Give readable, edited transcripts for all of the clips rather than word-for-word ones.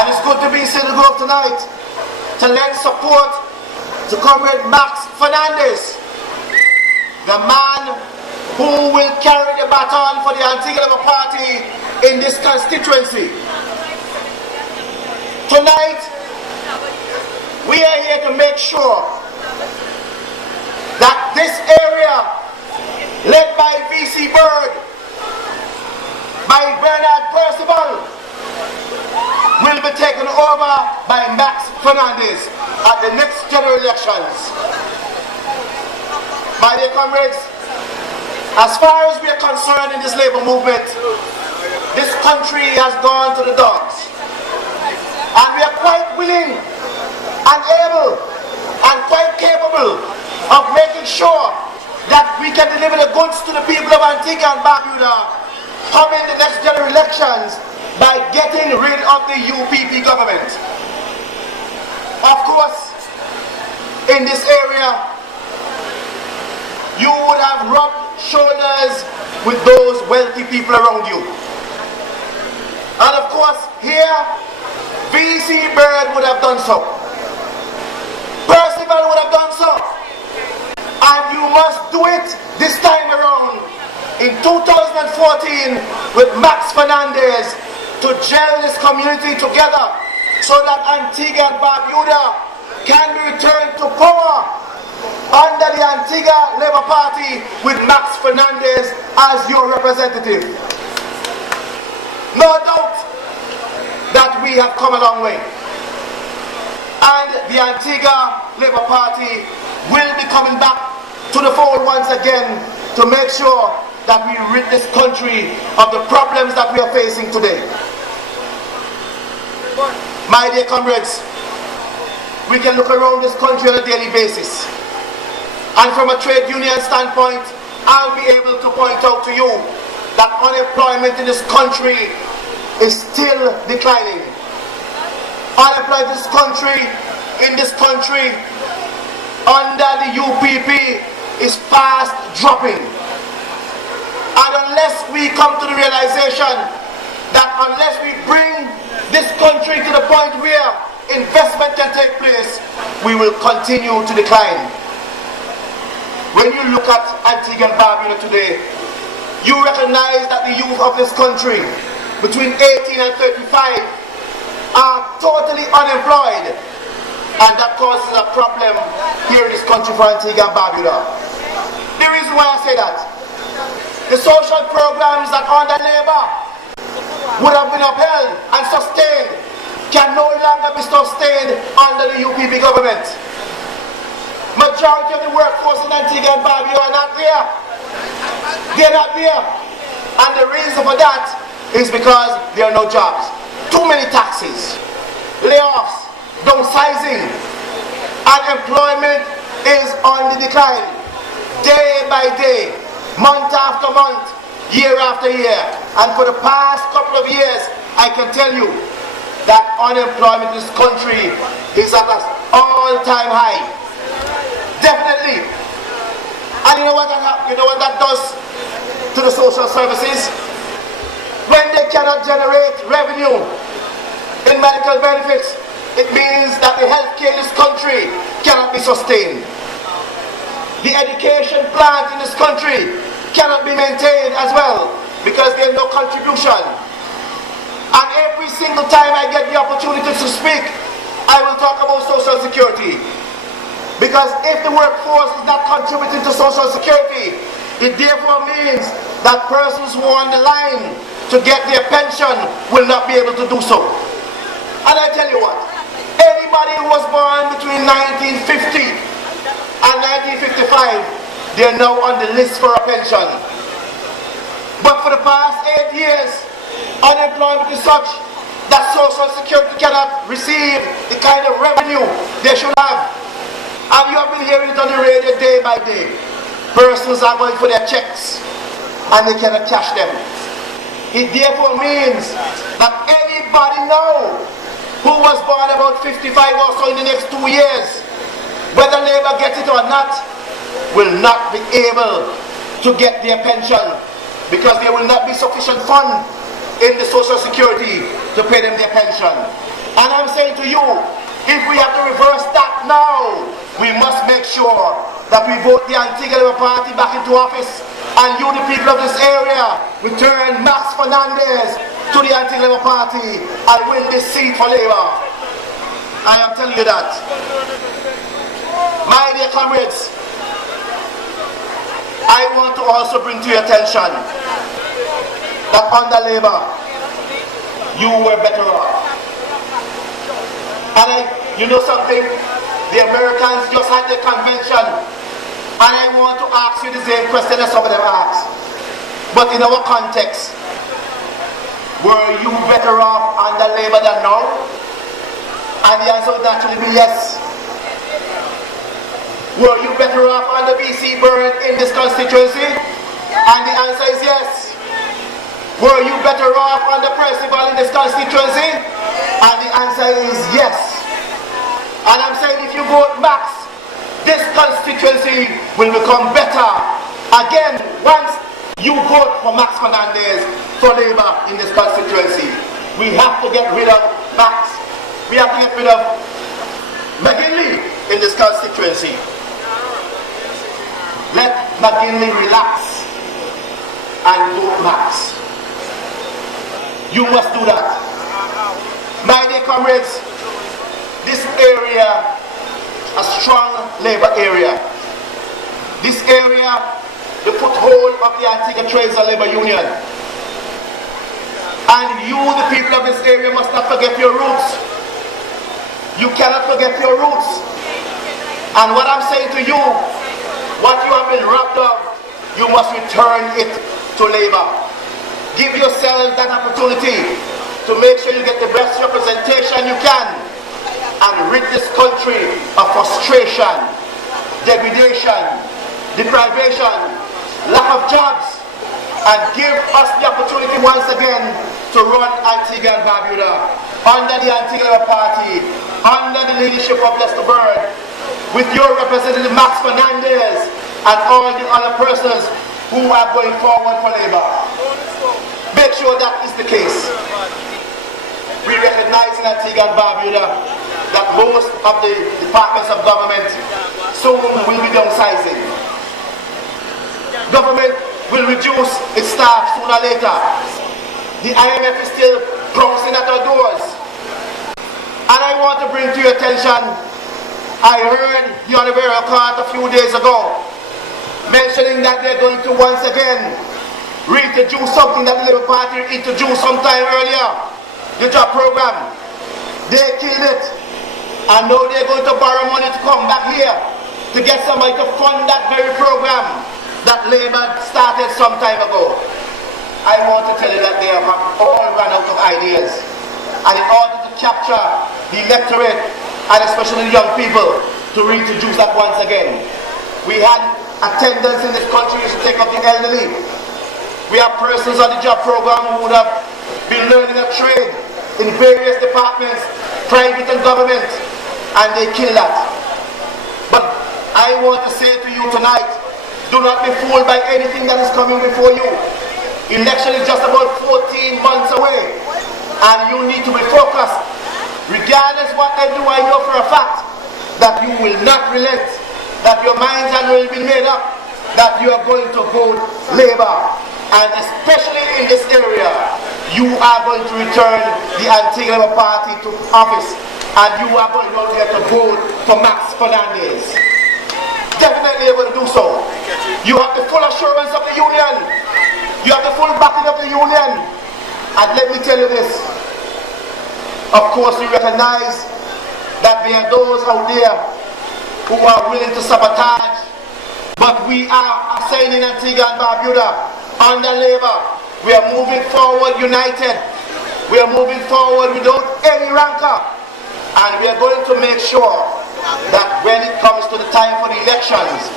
And it's good to be in Cedar tonight to lend support to Comrade Max Fernandez, the man who will carry the baton for the Antigua Labour Party in this constituency. Tonight, we are here to make sure that this area, led by VC Bird, by Bernard Percival, will be taken over by Max Fernandez at the next general elections. My dear comrades, as far as we are concerned in this labor movement, this country has gone to the dogs. And we are quite willing and able and quite capable of making sure that we can deliver the goods to the people of Antigua and Barbuda come in the next general elections by getting rid of the UPP government. Of course, in this area, you would have rubbed shoulders with those wealthy people around you. And of course, here, VC Bird would have done so. Percival would have done so. And you must do it this time around in 2014 with Max Fernandez to gel this community together so that Antigua and Barbuda can be returned to power under the Antigua Labour Party with Max Fernandez as your representative. No doubt that we have come a long way. And the Antigua Labour Party will be coming back to the fold once again to make sure that we rid this country of the problems that we are facing today. My dear comrades, we can look around this country on a daily basis. And from a trade union standpoint, I'll be able to point out to you that unemployment in this country is still declining. Unemployment in this country under the UPP is fast dropping. And unless we come to the realization that unless we bring this country to the point where investment can take place, we will continue to decline. When you look at Antigua and Barbuda today, you recognize that the youth of this country between 18 and 35 are totally unemployed, and that causes a problem here in this country for Antigua and Barbuda. The reason why I say that, the social programs that under Labour would have been upheld and sustained can no longer be sustained under the UPP government. Majority of the workforce in Antigua and Barbuda are not there. They're not there. And the reason for that is because there are no jobs. Too many taxes, layoffs, downsizing. Unemployment is on the decline. Day by day, month after month, year after year. And for the past couple of years, I can tell you that unemployment in this country is at an all-time high. Definitely. And you know what that does to the social services? When they cannot generate revenue in medical benefits, it means that the health care in this country cannot be sustained. The education plant in this country cannot be maintained as well because there's no contribution. And every single time I get the opportunity to speak, I will talk about Social Security. Because if the workforce is not contributing to Social Security, it therefore means that persons who are on the line to get their pension will not be able to do so. And I tell you what, anybody who was born between 1950 and 1955, they're now on the list for a pension. But for the past 8 years, unemployment is such that Social Security cannot receive the kind of revenue they should have. And you have been hearing it on the radio day by day. Persons are going for their checks and they cannot cash them. It therefore means that anybody now who was born about 55 or so in the next 2 years, whether Labour gets it or not, will not be able to get their pension because there will not be sufficient fund in the Social Security to pay them their pension. And I'm saying to you, if we have to reverse that now, we must make sure that we vote the Antigua Party back into office, and you, the people of this area, return Max Fernandez to the Antigua Party and win this seat for Labour. I am telling you that. My dear comrades, I want to also bring to your attention that under Labour, you were better off. And you know something? The Americans just had their convention, and I want to ask you the same question as some of them asked. But in our context, were you better off under Labour than now? And the answer would naturally be yes. Were you better off under BC Byrne in this constituency? And the answer is yes. Were you better off under Percival in this constituency? And the answer is yes. And I'm saying if you vote Max, this constituency will become better. Again, once you vote for Max Fernandez for Labour in this constituency, we have to get rid of Max. We have to get rid of McGinley in this constituency. Let McGinley relax and vote Max. You must do that. My dear comrades, this area, a strong Labour area. This area, the foothold of the Antigua Trades and Labour Union. And you, the people of this area, must not forget your roots. You cannot forget your roots. And what I'm saying to you, what you have been robbed of, you must return it to Labour. Give yourselves that opportunity to make sure you get the best representation you can and rid this country of frustration, degradation, deprivation, lack of jobs, and give us the opportunity once again to run Antigua and Barbuda under the Antigua Party, under the leadership of Lester Byrne, with your representative Max Fernandez and all the other persons who are going forward for Labour. Make sure that is the case. We recognize in Antigua and Barbuda that most of the departments of government soon will be downsizing. Government will reduce its staff sooner or later. The IMF is still bouncing at our doors. And I want to bring to your attention, I heard the Honorable Court a few days ago mentioning that they're going to once again reintroduce something that the Labour Party introduced sometime earlier, the job program. They killed it. And now they're going to borrow money to come back here to get somebody to fund that very program that Labour started some time ago. I want to tell you that they have all run out of ideas. And in order to capture the electorate, and especially the young people, to reintroduce that once again. We had attendants in this country to take up the elderly. We have persons on the job program who would have been learning a trade in various departments, private and government, and they kill that. But I want to say to you tonight, do not be fooled by anything that is coming before you. Election is just about 14 months away, and you need to be focused. Regardless what I do, I know for a fact that you will not relent, that your minds are going to be made up, that you are going to vote Labour. And especially in this area, you are going to return the Antigua Party to office, and you are going out here to vote for Max Fernandez. Definitely you're going to do so. You have the full assurance of the union. You have the full backing of the union. And let me tell you this. Of course, we recognize that there are those out there who are willing to sabotage. But we are assigning Antigua and Barbuda under Labour. We are moving forward united. We are moving forward without any rancor. And we are going to make sure that when it comes to the time for the elections,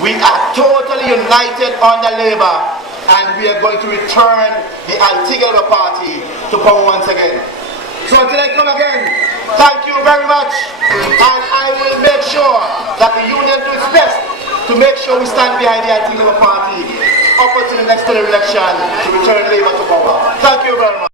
we are totally united under Labour, and we are going to return the Antigua Party to power once again. So until I come again, thank you very much, and I will make sure that the union do its best to make sure we stand behind the Antigua Party up until the next election to return Labour to power. Thank you very much.